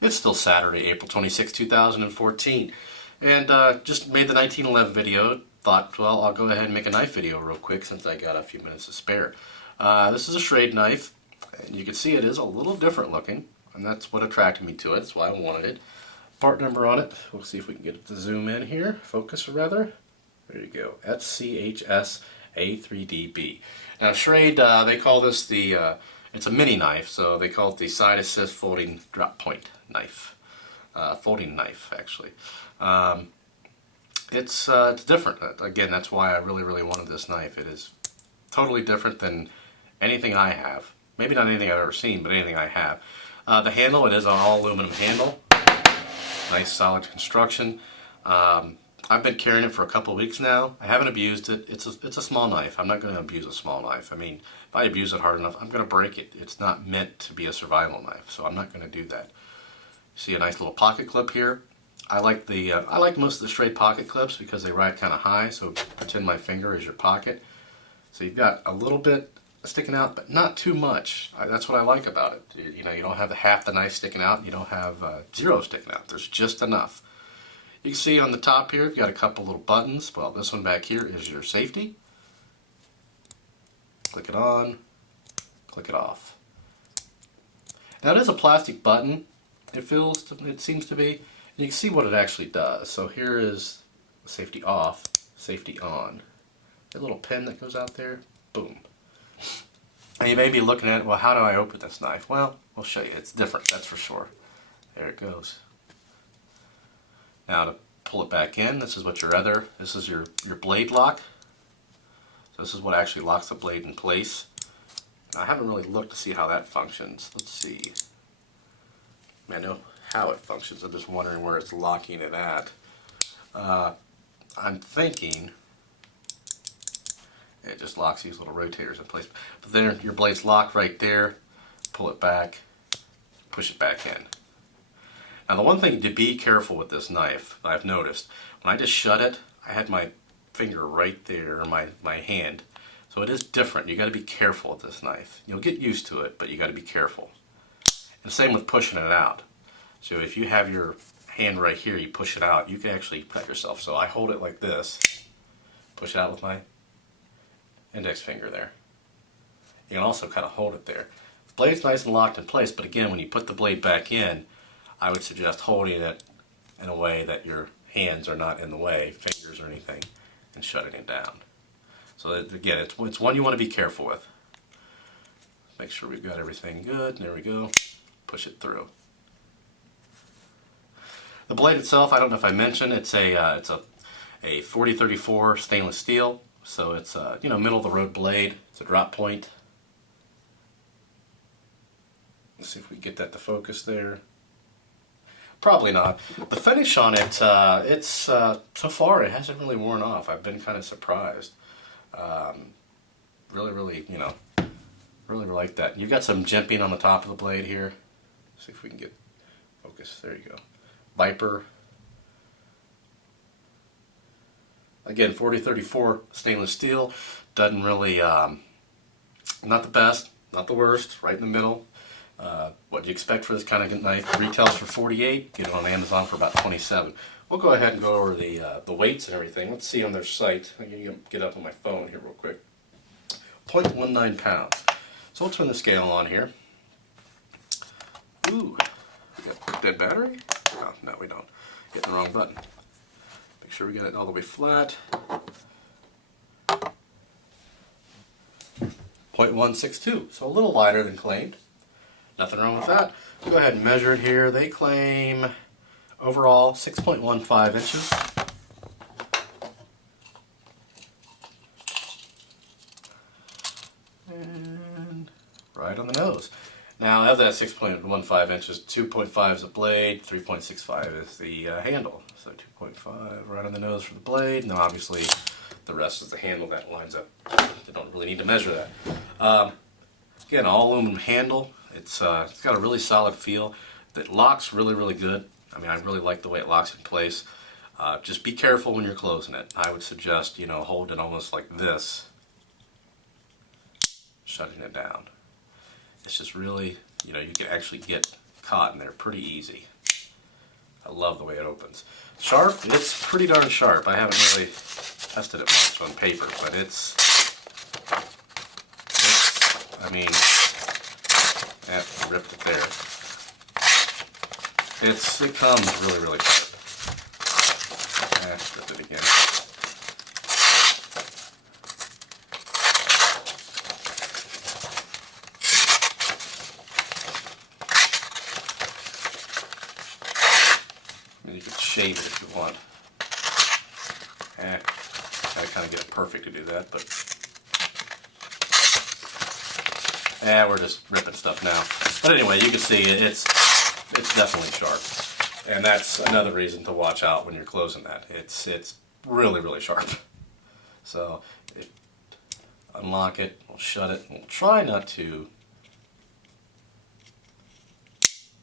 It's still Saturday, April 26, 2014, and just made the 1911 video. Thought, well, I'll go ahead and make a knife video real quick since I got a few minutes to spare. This is a Schrade knife, and you can see it is a little different looking, and that's what attracted me to it. That's why I wanted it. Part number on it, we'll see if we can get it to zoom in here, focus rather. There you go, SCHSA3DB. Now Schrade, they call this the, it's a mini knife, so they call it the side assist folding drop point knife. Folding knife, actually. It's different. Again, that's why I really wanted this knife. It is totally different than anything I have. Maybe not anything I've ever seen, but anything I have. The handle, it is an all aluminum handle. Nice solid construction. I've been carrying it for a couple of weeks now. I haven't abused it. It's a small knife. I'm not going to abuse a small knife. I mean, if I abuse it hard enough, I'm going to break it. It's not meant to be a survival knife, so I'm not going to do that. See a nice little pocket clip here. I like most of the Schrade pocket clips because they ride kind of high, so pretend my finger is your pocket. So you've got a little bit sticking out, but not too much. That's what I like about it. You know, you don't have half the knife sticking out. You don't have zero sticking out. There's just enough. You can see on the top here, you've got a couple little buttons. Well, this one back here is your safety. Click it on, click it off. Now it is a plastic button. It seems to be. And you can see what it actually does. So here is safety off, safety on. A little pin that goes out there, boom. And you may be looking at, well, how do I open this knife? Well, we'll show you. It's different, that's for sure. There it goes. Now to pull it back in, this is your blade lock. So this is what actually locks the blade in place. Now, I haven't really looked to see how that functions. Let's see. I know how it functions. I'm just wondering where it's locking it at. I'm thinking it just locks these little rotators in place. But then your blade's locked right there. Pull it back, push it back in. Now the one thing to be careful with this knife, I've noticed, when I just shut it, I had my finger right there, my hand. So it is different. You got to be careful with this knife. You'll get used to it, but you got to be careful. And same with pushing it out. So if you have your hand right here, you push it out, you can actually cut yourself. So I hold it like this, push it out with my index finger there. You can also kind of hold it there. The blade's nice and locked in place, but again, when you put the blade back in, I would suggest holding it in a way that your hands are not in the way, fingers or anything, and shutting it down. So that, again, it's one you want to be careful with. Make sure we've got everything good. There we go. Push it through. The blade itself, I don't know if I mentioned, it's a 4034 stainless steel. So it's a middle of the road blade. It's a drop point. Let's see if we get that to focus there. Probably not. The finish on it, so far it hasn't really worn off. I've been kind of surprised. Really like that. You've got some jimping on the top of the blade here. See if we can get focus. There you go. Viper. Again, 4034 stainless steel. Doesn't really, not the best, not the worst, right in the middle. What you expect for this kind of knife. Retails for $48. Get it on Amazon for about $27. We'll go ahead and go over the weights and everything. Let's see on their site. I'm going to get up on my phone here real quick. 0.19 pounds. So we'll turn the scale on here. Ooh, we got dead battery? Oh, no, we don't. Hitting the wrong button. Make sure we get it all the way flat. 0.162, so a little lighter than claimed. Nothing wrong with that. We'll go ahead and measure it here. They claim overall 6.15 inches. And right on the nose. Now, of that 6.15 inches, 2.5 is the blade, 3.65 is the handle. So 2.5 right on the nose for the blade, and then obviously the rest is the handle that lines up. You don't really need to measure that. Again, all aluminum handle. It's got a really solid feel. It locks really good. I mean, I really like the way it locks in place. Just be careful when you're closing it. I would suggest, hold it almost like this, shutting it down. It's just really, you can actually get caught in there pretty easy. I love the way it opens. Sharp, it's pretty darn sharp. I haven't really tested it much on paper, but it's I mean, ripped it there. It comes really, really sharp. Rip it again. You can shave it if you want. I kind of get it perfect to do that, but we're just ripping stuff now. But anyway, you can see it's definitely sharp, and that's another reason to watch out when you're closing that. It's really, really sharp. So unlock it, we'll shut it, we'll try not to.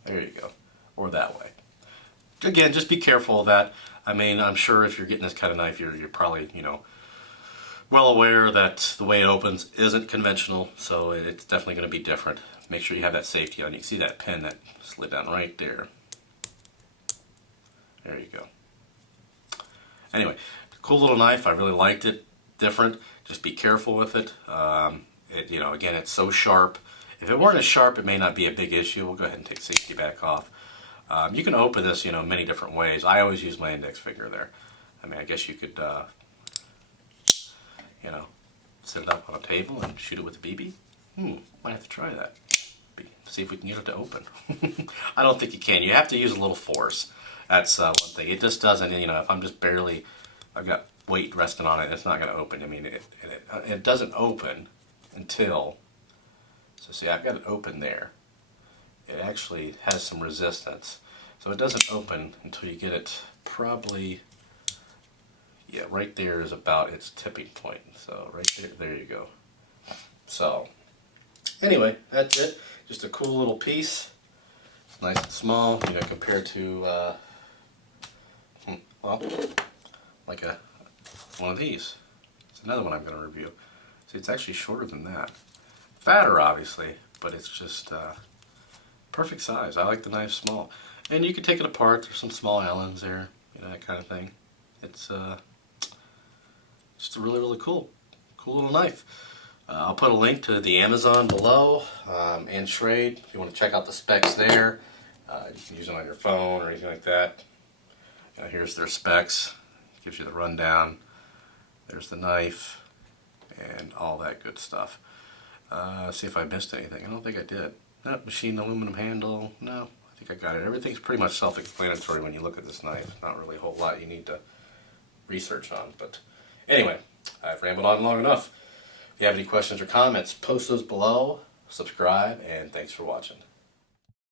There you go, or that way. Again, just be careful of that. I mean, I'm sure if you're getting this kind of knife, you're probably, you know, well aware that the way it opens isn't conventional, so it's definitely going to be different. Make sure you have that safety on. You can see that pin that slid down right there. There you go. Anyway, cool little knife. I really liked it. Different. Just be careful with it. You know, again, it's so sharp. If it weren't as sharp, it may not be a big issue. We'll go ahead and take safety back off. You can open this, you know, many different ways. I always use my index finger there. I mean, I guess you could, you know, set it up on a table and shoot it with a BB. Might have to try that. See if we can get it to open. I don't think you can. You have to use a little force. That's one thing. It just doesn't, you know, if I'm just barely, I've got weight resting on it, it's not going to open. I mean, it doesn't open until, so see, I've got it open there. It actually has some resistance. So it doesn't open until you get it probably, yeah, right there is about its tipping point. So right there you go. So anyway, that's it. Just a cool little piece. It's nice and small, you know, compared to, well, like one of these. It's another one I'm going to review. See, it's actually shorter than that. Fatter, obviously, but it's just perfect size. I like the knife small. And you can take it apart. There's some small Allens there, you know, that kind of thing. It's just a really, really cool little knife. I'll put a link to the Amazon below and Schrade if you want to check out the specs there. You can use it on your phone or anything like that. Here's their specs. Gives you the rundown. There's the knife and all that good stuff. See if I missed anything. I don't think I did. Nope, machined aluminum handle. No, I think I got it. Everything's pretty much self-explanatory when you look at this knife. Not really a whole lot you need to research on. But anyway, I've rambled on long enough. If you have any questions or comments, post those below, subscribe, and thanks for watching.